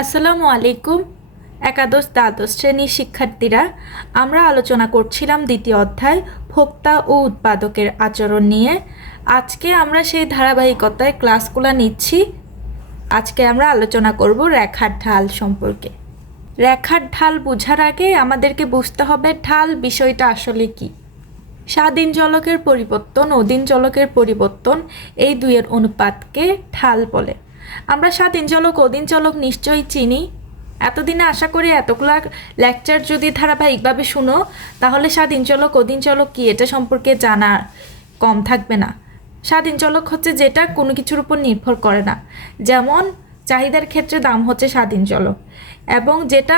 আসসালামু আলাইকুম, একাদশ দ্বাদশ শ্রেণির শিক্ষার্থীরা, আমরা আলোচনা করছিলাম দ্বিতীয় অধ্যায় ভোক্তা ও উৎপাদকের আচরণ নিয়ে। আজকে আমরা সেই ধারাবাহিকতায় ক্লাসগুলো নিচ্ছি। আজকে আমরা আলোচনা করব রেখার ঢাল সম্পর্কে। রেখার ঢাল বোঝার আগে আমাদেরকে বুঝতে হবে ঢাল বিষয়টা আসলে কী। স্বাধীন জলকের পরিবর্তন, অধীন জলকের পরিবর্তন এই দুইয়ের অনুপাতকে ঢাল বলে। আমরা স্বাধীন জলক অধীন চলক নিশ্চয়ই চিনি। এতদিনে আশা করি এতগুলা লেকচার যদি ধারাবাহিকভাবে শুনো, তাহলে স্বাধীন চলক অধীন চলক কি এটা সম্পর্কে জানা কম থাকবে না। স্বাধীন চলক হচ্ছে যেটা কোনো কিছুর উপর নির্ভর করে না। যেমন চাহিদার ক্ষেত্রে দাম হচ্ছে স্বাধীন চলক এবং যেটা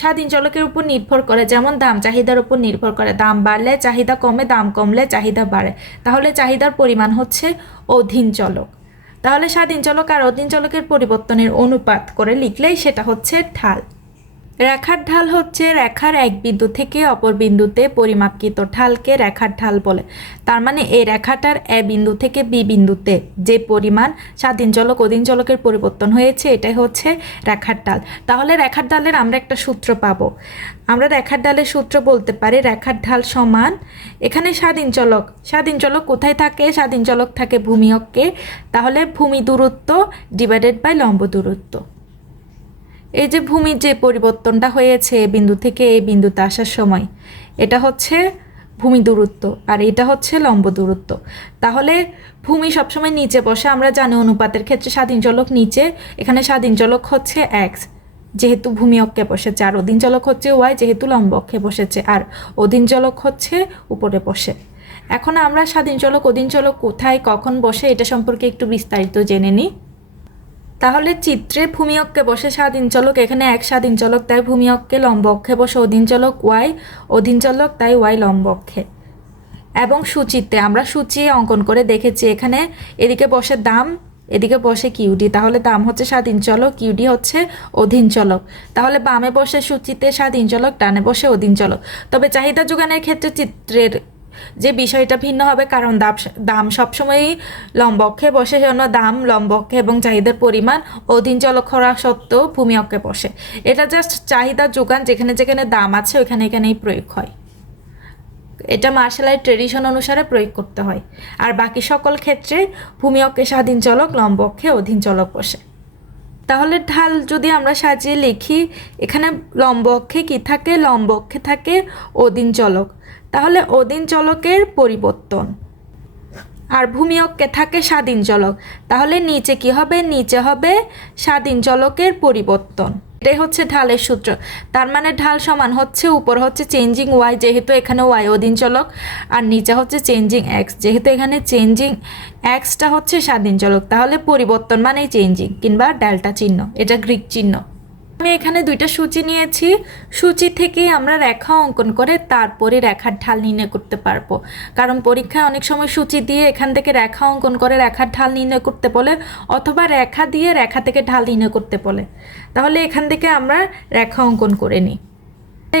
স্বাধীন চলকের উপর নির্ভর করে, যেমন দাম চাহিদার উপর নির্ভর করে। দাম বাড়লে চাহিদা কমে, দাম কমলে চাহিদা বাড়ে। তাহলে চাহিদার পরিমাণ হচ্ছে অধীন চলক তাহলে স্বাধীন চলক আর অধীন চলকের পরিবর্তনের অনুপাত করে লিখলেই সেটা হচ্ছে ঢাল। রেখার ঢাল হচ্ছে রেখার এক বিন্দু থেকে অপর বিন্দুতে পরিমাপকৃত ঢালকে রেখার ঢাল বলে। তার মানে এই রেখাটার এ বিন্দু থেকে বি বিন্দুতে যে পরিমাণ স্বাধীন চলক, অধীন চলকের পরিবর্তন হয়েছে, এটাই হচ্ছে রেখার ঢাল। তাহলে রেখার ঢালের আমরা একটা সূত্র পাবো। আমরা রেখার ঢালের সূত্র বলতে পারি রেখার ঢাল সমান এখানে স্বাধীন চলক। স্বাধীন চলক কোথায় থাকে? স্বাধীন চলক থাকে ভূমি তাহলে ভূমি দূরত্ব ডিভাইডেড বাই লম্ব দূরত্ব। এই যে ভূমির যে পরিবর্তনটা হয়েছে এ বিন্দু থেকে এই বিন্দুতে আসার সময়, এটা হচ্ছে ভূমি দূরত্ব আর এটা হচ্ছে লম্ব দূরত্ব। তাহলে ভূমি সবসময় নিচে বসে, আমরা জানি অনুপাতের ক্ষেত্রে স্বাধীন চলক নিচে, এখানে স্বাধীন চলক হচ্ছে এক্স যেহেতু ভূমি অক্ষে বসেছে আর অধীন চলক হচ্ছে ওয়াই যেহেতু লম্ব অক্ষে বসেছে আর অধীন চলক হচ্ছে উপরে বসে। এখন আমরা স্বাধীন চলক, অধীন চলক কোথায়, কখন বসে, এটা সম্পর্কে একটু বিস্তারিত জেনে নিই। তাহলে চিত্রে ভূমি অক্ষে বসে স্বাধীন চলক, এখানে এক স্বাধীন চলক, তাই ভূমি অক্ষে লম্ব অক্ষে বসে অধীন চলক, ওয়াই অধীন চলক, তাই ওয়াই লম্ব অক্ষে। এবং সূচিতে, আমরা সূচি অঙ্কন করে দেখেছি, এখানে এদিকে বসে দাম, এদিকে বসে কিউডি, তাহলে দাম হচ্ছে স্বাধীন চলক, কিউডি হচ্ছে অধীন চলক। তাহলে বামে বসে সূচিতে স্বাধীন চলক, ডানে বসে অধীন চলক। তবে চাহিদা যোগানের ক্ষেত্রে চিত্রের যে বিষয়টা ভিন্ন হবে, কারণ দাম দাম সবসময়ই লম্বক্ষে বসে জন্য দাম লম্বক্ষে এবং চাহিদার পরিমাণ অধীন চলক করা সত্ত্বেও ভূমি অক্ষে বসে। এটা জাস্ট চাহিদার যোগান, যেখানে যেখানে দাম আছে, ওখানে এখানেই প্রয়োগ হয়। এটা মার্শাল আর্ট ট্রেডিশন অনুসারে প্রয়োগ করতে হয়। আর বাকি সকল ক্ষেত্রে ভূমি অক্ষে স্বাধীন চলক, লম্বক্ষে অধীন চলক বসে। তাহলে ঢাল যদি আমরা সাজিয়ে লিখি, এখানে লম্ব অক্ষে কী থাকে? লম্ব অক্ষে থাকে অদিন চলক। তাহলে অদিন চলকের পরিবর্তন। আর ভূমি অক্ষে থাকে স্বাধীন চলক। তাহলে নিচে কি হবে? নিচে হবে স্বাধীন চলকের পরিবর্তন। এটাই হচ্ছে ঢালের সূত্র। তার মানে ঢাল সমান হচ্ছে উপর হচ্ছে চেঞ্জিং ওয়াই যেহেতু এখানে ওয়াই অধীন চলক, আর নিচে হচ্ছে চেঞ্জিং এক্স যেহেতু এখানে চেঞ্জিং এক্সটা হচ্ছে স্বাধীন চলক, তাহলে পরিবর্তন মানেই চেঞ্জিং কিংবা ডেল্টা চিহ্ন, এটা গ্রিক চিহ্ন। আমি এখানে দুইটা সূচি নিয়েছি। সূচি থেকেই আমরা রেখা অঙ্কন করে তারপরে রেখার ঢাল নির্ণয় করতে পারব। কারণ পরীক্ষায় অনেক সময় সূচি দিয়ে এখান থেকে রেখা অঙ্কন করে রেখার ঢাল নির্ণয় করতে বলে, অথবা রেখা দিয়ে রেখা থেকে ঢাল নির্ণয় করতে বলে। তাহলে এখান থেকে আমরা রেখা অঙ্কন করে নিই।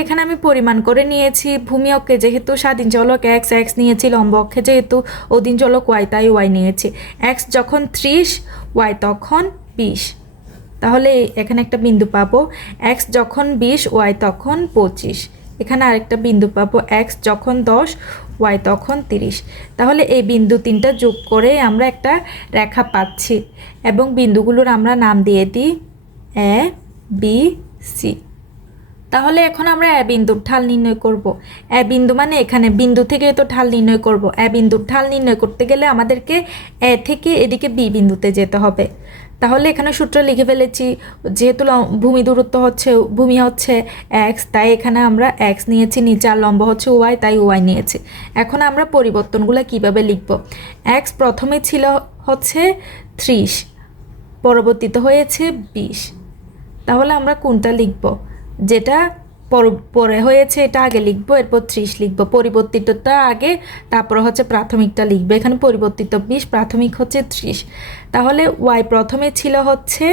এখানে আমি পরিমাণ করে নিয়েছি। ভূমি অক্ষে যেহেতু স্বাধীন চলক এক্স এক্স নিয়েছি, লম্ব অক্ষে যেহেতু অধীন চলক ওয়াই, তাই ওয়াই নিয়েছি। এক্স যখন ত্রিশ, ওয়াই তখন বিশ। তাহলে এখানে একটা বিন্দু পাবো এক্স যখন বিশ ওয়াই তখন পঁচিশ। এখানে আরেকটা বিন্দু পাবো এক্স যখন দশ ওয়াই তখন তিরিশ। তাহলে এই বিন্দু তিনটা যোগ করে আমরা একটা রেখা পাচ্ছি এবং বিন্দুগুলোর আমরা নাম দিয়ে দিই এ, বি, সি। তাহলে এখন আমরা এ বিন্দুর ঢাল নির্ণয় করব। এ বিন্দু মানে এখানে বিন্দু থেকে তো ঢাল নির্ণয় করব। এ বিন্দুর ঢাল নির্ণয় করতে গেলে আমাদেরকে এ থেকে এদিকে বি বিন্দুতে যেতে হবে। তাহলে এখানে সূত্র লিখে ফেলেছি, যেহেতু ভূমি দূরত্ব হচ্ছে, ভূমি হচ্ছে এক্স তাই এখানে আমরা এক্স নিয়েছি, নিচে আর লম্ব হচ্ছে ওয়াই তাই ওয়াই নিয়েছি। এখন আমরা পরিবর্তনগুলো কীভাবে লিখব? এক্স প্রথমে ছিল হচ্ছে ত্রিশ, পরবর্তীতে হয়েছে বিশ। তাহলে আমরা কোনটা লিখব? যেটা পরে হয়েছে, এটা আগে লিখব, এরপর ত্রিশ লিখব পরিবর্তিতটা আগে, তারপর হচ্ছে প্রাথমিকটা লিখব, এখানে পরিবর্তিত বিশ, প্রাথমিক হচ্ছে ত্রিশ। তাহলে ওয়াই প্রথমে ছিল হচ্ছে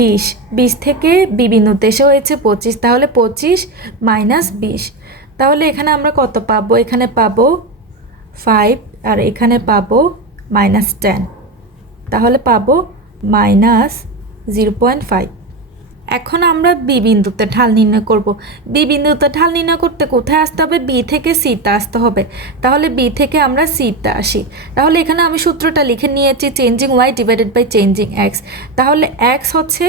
বিশ বিশ থেকে বিভিন্ন দেশে হয়েছে পঁচিশ, তাহলে পঁচিশ মাইনাস বিশ। তাহলে এখানে আমরা কত পাবো? এখানে পাবো ফাইভ আর এখানে পাবো মাইনাস টেন তাহলে পাবো মাইনাস জিরো পয়েন্ট ফাইভ এখন আমরা বি বিন্দুতে ঢাল নির্ণয় করব। বি বিন্দুতে ঢাল নির্ণয় করতে কোথায় আসতে হবে? বি থেকে সিতে আসতে হবে। তাহলে বি থেকে আমরা সিতে আসি। তাহলে এখানে আমি সূত্রটা লিখে নিয়েছি changing Y divided by changing X তাহলে এক্স হচ্ছে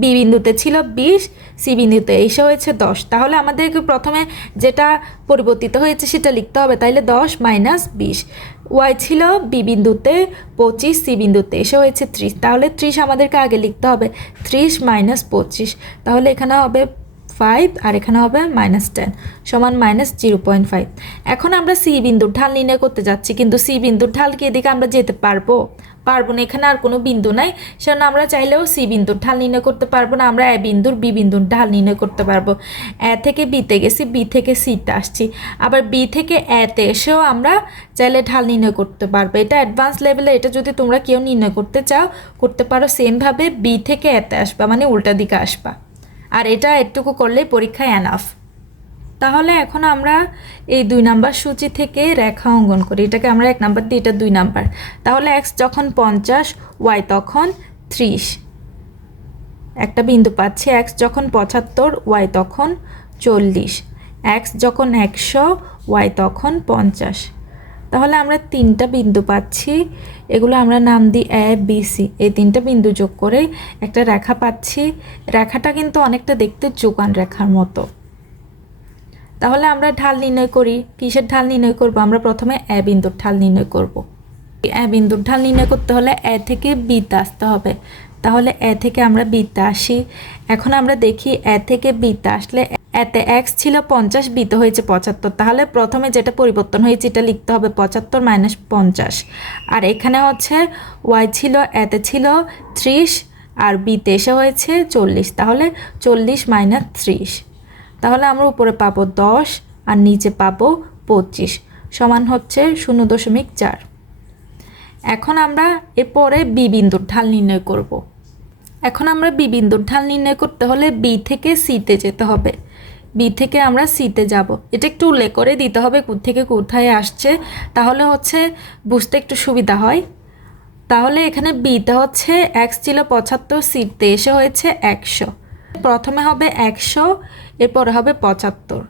বি বিন্দুতে ছিল বিশ সি বিন্দুতে এসে হয়েছে দশ। তাহলে আমাদেরকে প্রথমে যেটা পরিবর্তিত হয়েছে সেটা লিখতে হবে, তাইলে দশ মাইনাস বিশ। ওয়াই ছিল বি বিন্দুতে, পঁচিশ সি বিন্দুতে। এসে হয়েছে ত্রিশ। তাহলে ত্রিশ আমাদেরকে আগে লিখতে হবে। ত্রিশ মাইনাস পঁচিশ। তাহলে এখানে হবে ফাইভ আর এখানে হবে মাইনাস টেন সমান মাইনাস জিরো পয়েন্ট ফাইভ এখন আমরা সি বিন্দুর ঢাল নির্ণয় করতে যাচ্ছি, কিন্তু সি বিন্দুর ঢাল কি এদিকে আমরা যেতে পারব? পারব না, এখানে আর কোনো বিন্দু নাই, সেজন্য আমরা চাইলেও সি বিন্দুর ঢাল নির্ণয় করতে পারব না, আমরা এ বিন্দুর বি বিন্দুর ঢাল নির্ণয় করতে পারব। এ থেকে বিতে গেছি বি থেকে সিতে আসছি। আবার বি থেকে এতে এসেও আমরা চাইলে ঢাল নির্ণয় করতে পারব। এটা অ্যাডভান্স লেভেলে এটা যদি তোমরা কেউ নির্ণয় করতে চাও, করতে পারো সেমভাবে বি থেকে এতে আসবা মানে উল্টা দিকে আসবা। আর এটা একটুকু করলেই পরীক্ষায় অ্যানাফ তাহলে এখন আমরা এই দুই নাম্বার সূচি থেকে রেখা অঙ্কন করি। এটাকে আমরা এক নাম্বার দিই, এটা দুই নাম্বার। তাহলে এক্স যখন পঞ্চাশ ওয়াই তখন ত্রিশ। একটা বিন্দু পাচ্ছি এক্স যখন পঁচাত্তর ওয়াই তখন চল্লিশ। এক্স যখন একশো ওয়াই তখন পঞ্চাশ। তাহলে আমরা তিনটা বিন্দু পাচ্ছি। এগুলো আমরা নাম দিই এ বি সি এই তিনটা বিন্দু যোগ করে একটা রেখা পাচ্ছি। রেখাটা কিন্তু অনেকটা দেখতে যোগান রেখার মতো। তাহলে আমরা ঢাল নির্ণয় করি। কিসের ঢাল নির্ণয় করব? আমরা প্রথমে এ বিন্দুর ঢাল নির্ণয় করব। এ বিন্দুর ঢাল নির্ণয় করতে হলে এ থেকে বিতে আসতে হবে। তাহলে এ থেকে আমরা বিতে আসি। এখন আমরা দেখি এ থেকে বিতে আসলে এতে এক্স ছিল পঞ্চাশ বিতে হয়েছে পঁচাত্তর। তাহলে প্রথমে যেটা পরিবর্তন হয়েছে, এটা লিখতে হবে পঁচাত্তর মাইনাস পঞ্চাশ। আর এখানে হচ্ছে ওয়াই ছিল এতে ছিল ত্রিশ, আর বিতে এসে হয়েছে চল্লিশ। তাহলে চল্লিশ মাইনাস ত্রিশ। তাহলে আমরা উপরে পাবো দশ, আর নিচে পাবো পঁচিশ। সমান হচ্ছে শূন্য দশমিক চার। এখন আমরা এরপরে বি বিন্দুর ঢাল নির্ণয় করব। এখন আমরা বি বিন্দুর ঢাল নির্ণয় করতে হলে বি থেকে সিতে যেতে হবে। বি থেকে আমরা সিতে যাব। এটা একটু উল্লেখ করে দিতে হবে থেকে কোথায় আসছে। তাহলে হচ্ছে বুঝতে একটু সুবিধা হয়। তাহলে এখানে বিতে হচ্ছে এক্স ছিল পঁচাত্তর সিতে এসে হয়েছে একশো। প্রথমে হবে একশো, এরপরে হবে পঁচাত্তর।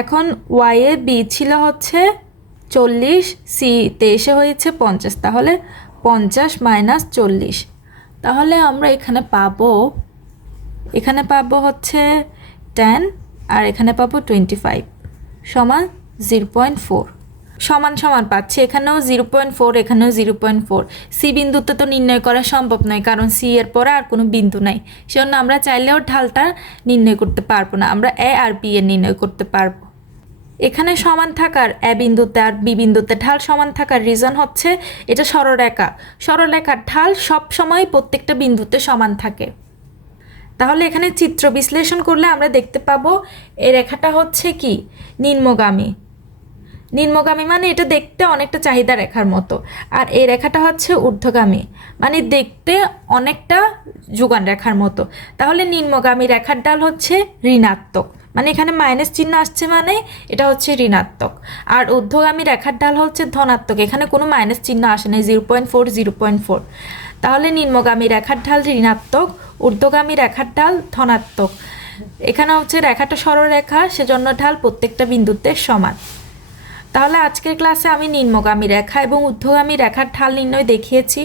এখন ওয়াইয়ে বি ছিল হচ্ছে চল্লিশ সিতে এসে হয়েছে পঞ্চাশ। তাহলে পঞ্চাশ মাইনাস চল্লিশ। তাহলে আমরা এখানে পাবো এখানে পাবো হচ্ছে টেন আর এখানে পাবো টোয়েন্টি ফাইভ সমান জিরো পয়েন্ট ফোর সমান সমান পাচ্ছে, এখানেও জিরো পয়েন্ট ফোর এখানেও জিরো পয়েন্ট ফোর সি বিন্দুতে তো নির্ণয় করা সম্ভব নয়, কারণ সি এর পরে আর কোনো বিন্দু নাই। সেজন্য আমরা চাইলেও ঢালটা নির্ণয় করতে পারব না, আমরা এ আর বি এর নির্ণয় করতে পারব। এখানে সমান থাকার এ বিন্দুতে আর বি বিন্দুতে ঢাল সমান থাকার রিজন হচ্ছে, এটা সরলরেখা। সরলরেখার ঢাল সব সময় প্রত্যেকটা বিন্দুতে সমান থাকে। তাহলে এখানে চিত্র বিশ্লেষণ করলে আমরা দেখতে পাবো এই রেখাটা হচ্ছে কি? নিম্নগামী। নিম্নগামী মানে এটা দেখতে অনেকটা চাহিদা রেখার মতো, আর এই রেখাটা হচ্ছে ঊর্ধ্বগামী মানে দেখতে অনেকটা যোগান রেখার মতো। তাহলে নিম্নগামী রেখার ডাল হচ্ছে ঋণাত্মক মানে এখানে মাইনাস চিহ্ন আসছে মানে এটা হচ্ছে ঋণাত্মক, আর ঊর্ধ্বগামী রেখার ডাল হচ্ছে ধনাত্মক, এখানে কোনো মাইনাস চিহ্ন আসে না zero point four zero point four তাহলে নিম্নগামী রেখার ঢাল ঋণাত্মক, ঊর্ধ্বগামী রেখার ঢাল ধনাত্মক। এখানে হচ্ছে রেখাটা সরল রেখা, সেজন্য ঢাল প্রত্যেকটা বিন্দুতে সমান। তাহলে আজকের ক্লাসে আমি নিম্নগামী রেখা এবং ঊর্ধ্বগামী রেখার ঢাল নির্ণয় দেখিয়েছি।